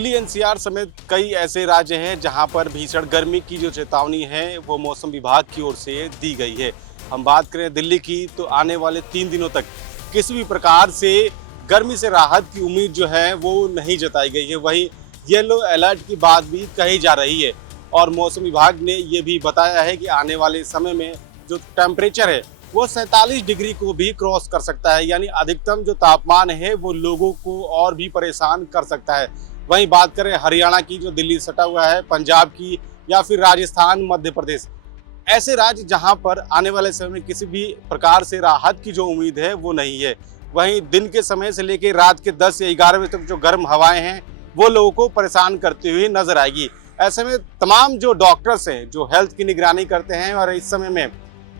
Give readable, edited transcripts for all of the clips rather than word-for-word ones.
Delhi NCR समेत कई ऐसे राज्य हैं जहां पर भीषण गर्मी की जो चेतावनी है वो मौसम विभाग की ओर से दी गई है। हम बात करें दिल्ली की तो आने वाले 3 दिनों तक किसी भी प्रकार से गर्मी से राहत की उम्मीद जो है वो नहीं जताई गई है। वहीं येलो अलर्ट की बात भी कही जा रही है और मौसम विभाग ने ये भी बताया है कि आने वाले समय में जो टेम्परेचर है वो 47 डिग्री को भी क्रॉस कर सकता है, यानी अधिकतम जो तापमान है वो लोगों को और भी परेशान कर सकता है। वहीं बात करें हरियाणा की जो दिल्ली सटा हुआ है, पंजाब की या फिर राजस्थान, मध्य प्रदेश, ऐसे राज्य जहां पर आने वाले समय में किसी भी प्रकार से राहत की जो उम्मीद है वो नहीं है। वहीं दिन के समय से लेकर रात के 10 या 11 बजे तक जो गर्म हवाएं हैं वो लोगों को परेशान करती हुई नजर आएगी। ऐसे में तमाम जो डॉक्टर्स हैं जो हेल्थ की निगरानी करते हैं और इस समय में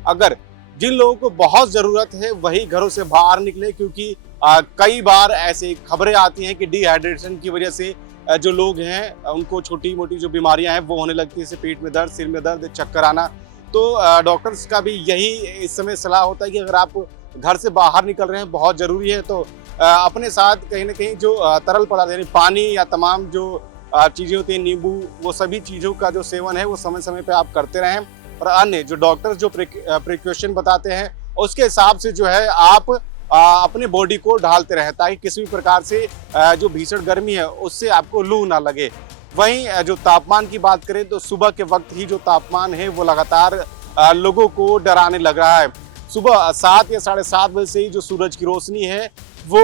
अगर जिन लोगों को बहुत ज़रूरत है वही घरों से बाहर निकले, क्योंकि कई बार ऐसी खबरें आती हैं कि डिहाइड्रेशन की वजह से जो लोग हैं उनको छोटी मोटी जो बीमारियां हैं वो होने लगती है, जैसे पेट में दर्द, सिर में दर्द, चक्कर आना। तो डॉक्टर्स का भी यही इस समय सलाह होता है कि अगर आप घर से बाहर निकल रहे हैं, बहुत ज़रूरी है, तो अपने साथ कहीं ना कहीं जो तरल पदार्थ यानी पानी या तमाम जो चीज़ें होती हैं, नींबू, वो सभी चीज़ों का जो सेवन है वो समय समय पर आप करते रहें और अन्य जो डॉक्टर्स जो प्रिकॉशन बताते हैं उसके हिसाब से जो है आप अपने बॉडी को ढालते रहें ताकि किसी भी प्रकार से जो भीषण गर्मी है उससे आपको लू ना लगे। वहीं जो तापमान की बात करें तो सुबह के वक्त ही जो तापमान है वो लगातार लोगों को डराने लग रहा है। सुबह 7 या 7:30 बजे से ही जो सूरज की रोशनी है वो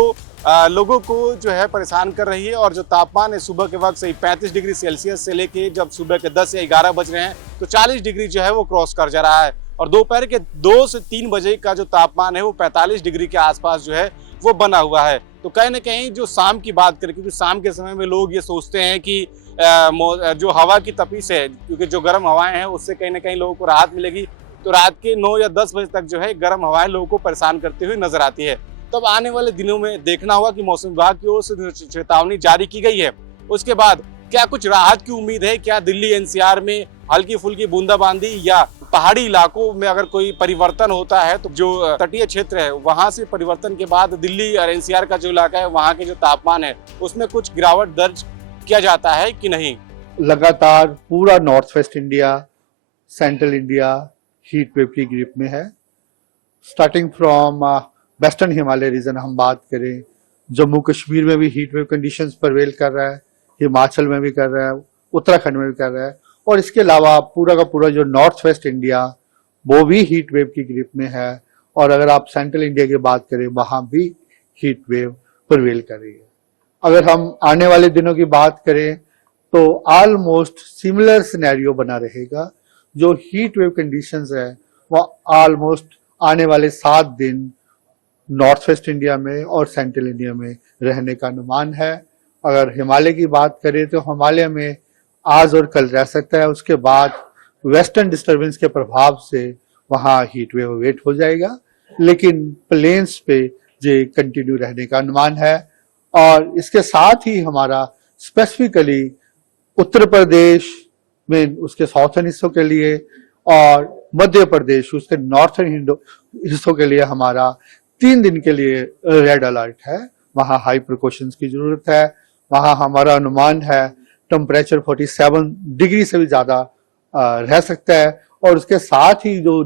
लोगों को जो है परेशान कर रही है और जो तापमान है सुबह के वक्त से 35 डिग्री सेल्सियस से लेके जब सुबह के 10 या 11 बज रहे हैं तो 40 डिग्री जो है वो क्रॉस कर जा रहा है और दोपहर के 2 से 3 बजे का जो तापमान है वो 45 डिग्री के आसपास जो है वो बना हुआ है। तो कहीं ना कहीं जो शाम की बात करें, क्योंकि शाम के समय में लोग ये सोचते हैं कि जो हवा की तपिश है, क्योंकि जो गर्म हवाएं हैं उससे कहीं ना कहीं लोगों को राहत मिलेगी, तो रात के 9 या 10 बजे तक जो है गर्म हवाएं लोगों को परेशान करते हुए नजर आती है। तब आने वाले दिनों में देखना होगा कि मौसम विभाग की ओर से चेतावनी जारी की गई है, उसके बाद क्या कुछ राहत की उम्मीद है, क्या दिल्ली एनसीआर में हल्की फुल्की बूंदाबांदी या पहाड़ी इलाकों में अगर कोई परिवर्तन होता है तो जो तटीय क्षेत्र है वहां से परिवर्तन के बाद दिल्ली और एनसीआर का जो इलाका है वहां के जो तापमान है उसमें कुछ गिरावट दर्ज किया जाता है कि नहीं। लगातार पूरा north west India, central India heat wave की ग्रिप में है। Starting from western Himalaya region हम बात करें, जम्मू कश्मीर में भी हीट वेव कंडीशंस परवेल कर रहा है, हिमाचल में भी कर रहा है, उत्तराखंड में भी कर रहा है और इसके अलावा पूरा का पूरा जो नॉर्थ वेस्ट इंडिया वो भी हीट वेव की ग्रिप में है। और अगर आप सेंट्रल इंडिया की बात करें वहां भी हीट वेव परवेल कर रही है। अगर हम आने वाले दिनों की बात करें तो ऑलमोस्ट सिमिलर सिनेरियो बना रहेगा। जो हीट वेव कंडीशंस है वो ऑलमोस्ट आने वाले 7 दिन नॉर्थ वेस्ट इंडिया में और सेंट्रल इंडिया में रहने का अनुमान है। अगर हिमालय की बात करें तो हिमालय में आज और कल रह सकता है, उसके बाद वेस्टर्न डिस्टर्बेंस के प्रभाव से वहाँ हीट वेव वेट हो जाएगा, लेकिन प्लेन्स पे ये कंटिन्यू रहने का अनुमान है। और इसके साथ ही हमारा स्पेसिफिकली उत्तर प्रदेश में उसके साउथर्न हिस्सों के लिए और मध्य प्रदेश उसके नॉर्थर्न हिस्सों के लिए हमारा 3 दिन के लिए रेड अलर्ट है। वहाँ हाई प्रिकॉशंस की जरूरत है। वहाँ हमारा अनुमान है टेम्परेचर 47 डिग्री से भी ज्यादा रह सकता है और उसके साथ ही जो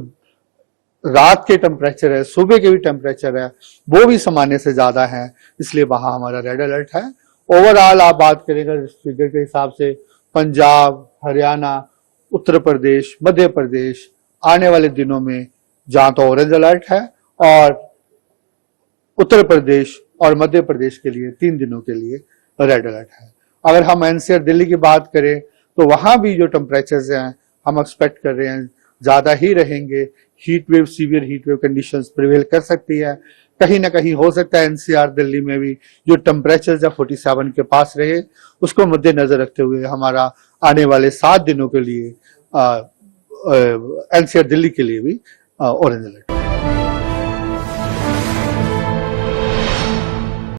रात के टेम्परेचर है, सुबह के भी टेम्परेचर है वो भी सामान्य से ज्यादा है, इसलिए वहाँ हमारा रेड अलर्ट है। ओवरऑल आप बात करेंगे फिगर के हिसाब से पंजाब, हरियाणा, उत्तर प्रदेश, मध्य प्रदेश आने वाले दिनों में जहां तो ऑरेंज अलर्ट है और उत्तर प्रदेश और मध्य प्रदेश के लिए 3 दिनों के लिए रेड अलर्ट है। अगर हम एनसीआर दिल्ली की बात करें तो वहां भी जो टेम्परेचर्स हैं हम एक्सपेक्ट कर रहे हैं ज्यादा ही रहेंगे। Heat wave, severe heat wave conditions prevail कर सकती है। कहीं ना कहीं हो सकता है एनसीआर दिल्ली में भी जो टेम्परेचर जब 47 के पास रहे उसको मद्देनजर रखते हुए हमारा आने वाले 7 दिनों के लिए एनसीआर दिल्ली के लिए भी ऑरेंज अलर्ट।